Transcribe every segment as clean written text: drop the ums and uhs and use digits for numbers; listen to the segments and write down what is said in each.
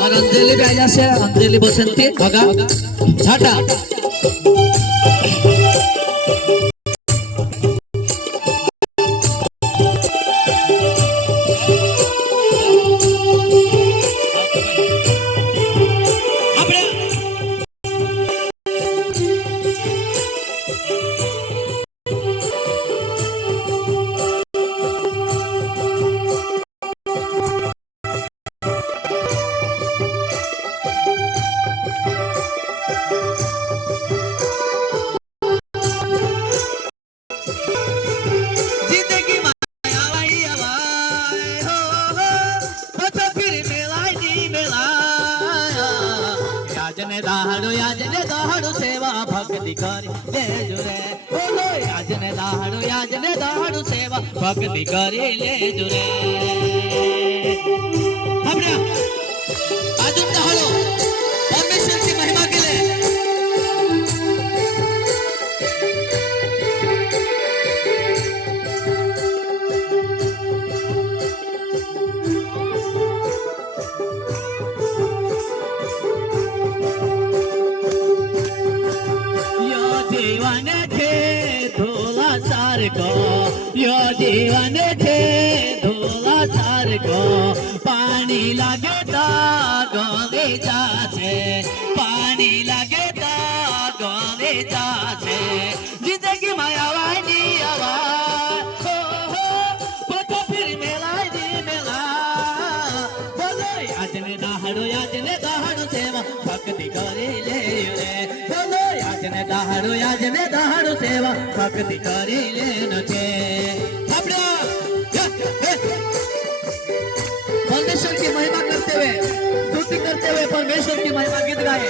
और अंजलि भी आया से अंजलि बसंती बघा झाटा याजने दाहड़ो सेवा भक्ति करी ले जुरे बोलो याजने दाहड़ो सेवा भक्ति करी ले जुरे हमने आजुन दाहड़ो परमेश्वर की महिमा के लिए यो जीवन थे धोला सार को पानी लगे ता गोले जासे पानी लगे ता गोले जासे जिंदगी माया वाली आवाज हो पतो फिर मेला जी मेला बोलो याजने दाहड़ो सेवा भक्ति करे ले रे बोलो याजने दाहड़ो सेवा भक्ति करे ले नचे परमेश्वर की महिमा करते हुए स्तुति करते हुए परमेश्वर की महिमा गीत गाए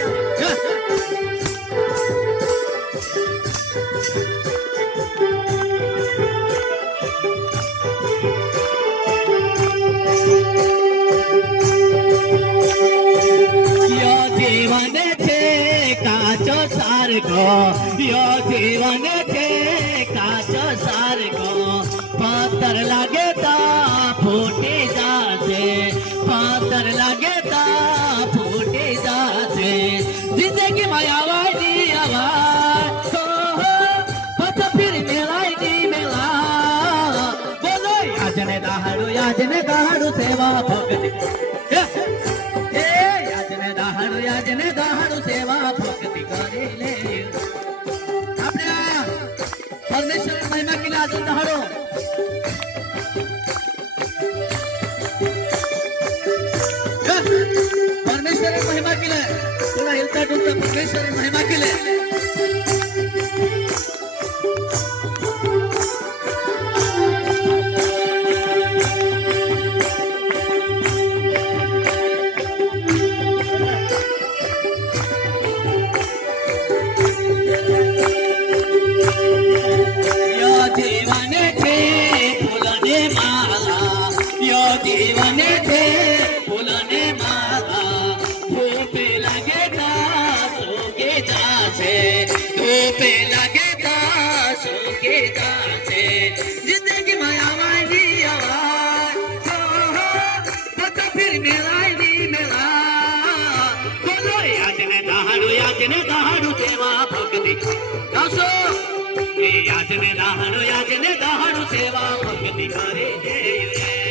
यो जीवन थे काचो सार को यो जीवन थे काचो सार को पत्थर लगे ता फूटे जासे पत्थर लगे ता फूटे जासे जिंदगी माया वाली आवाज हो पता फिर मेला बोलो याजने दाहड़ो सेवा भक्ति याजने दाहड़ो सेवा भक्ति करे ले अपने परमेश्वर की महिमा के लिए आजुन दाहड़ो परमेश्वर की महिमा के लिए थोड़ा हिलता डुलता परमेश्वर की महिमा के लिए जीवन थे फूलने माला यो जीवन थे फूलने माला धूपे लगे ता सूखे जासे धूपे लगे ता सूखे जासे जिंदगी माया वाली आवाज हो पता फिर मेला बोलो याजने दाहड़ो सेवा भक्ति याजने दाहड़ो सेवा भक्ति करे